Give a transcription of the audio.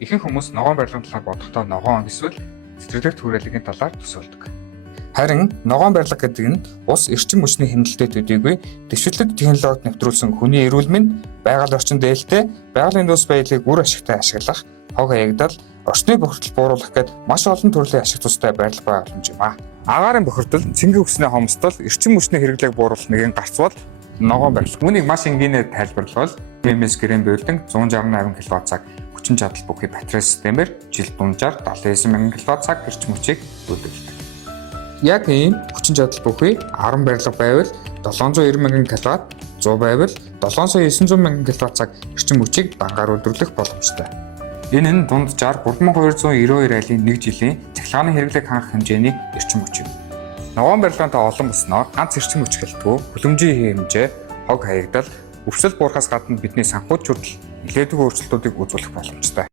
Ихэнх хүмүүс ногоон барилгын талаар бодохдоо ногоон эсвэл цэцэрлэг түрээлгийн талаар төсөөлдөг. Харин ногоон барилга гэдэг нь ус эрчим хүчний хэмнэлтэд төдийгүй дэвшилтэд технологид нэвтрүүлсэн хүний эрүүл мэнд, байгаль орчин дээлтэй, байгалийн дэвс баялаг үр ашигтай ашиглах, хог хаягдал, орчны бохирдол бууруулах гэд маш олон төрлийн ашиг тустай барилга байгууламж юм а. Агаарын бохирдол, цэнгийн үхсний хомсдол, эрчим хүчний хэрэглээг бууруулах нэгэн гарцвал ногоон барилга. Үүнийг маш энгийнээр тайлбарлавал BMS гэрэн буйлдан 168 кВт-цаг хүчин чадал бүхий батарей системээр жил дунджаар 79,000 кВт-цаг эрчим хүчийг үүдэлдэг. Яг ийм хүчин чадал бүхий 10 барилга байвал 790,000 кВт, 100 байвал 7,900,000 кВт-цаг эрчим хүчийг дангаар үйлдвэрлэх боломжтой. Энэ нь дунджаар 3292 айлын 1 жилийн цахилгааны хэрэглээг хангах хэмжээний эрчим хүч юм. Ногоон барилгаантай олон болсноор ганц эрчим хүч гэлтгүй хүлэмжийн хэмжээ, хог хаягдал, өвсөл буурахаас гадна бидний санхүүч хүртэл нэлээдгүй өөрчлөлтүүдийг үзүүлэх боломжтой.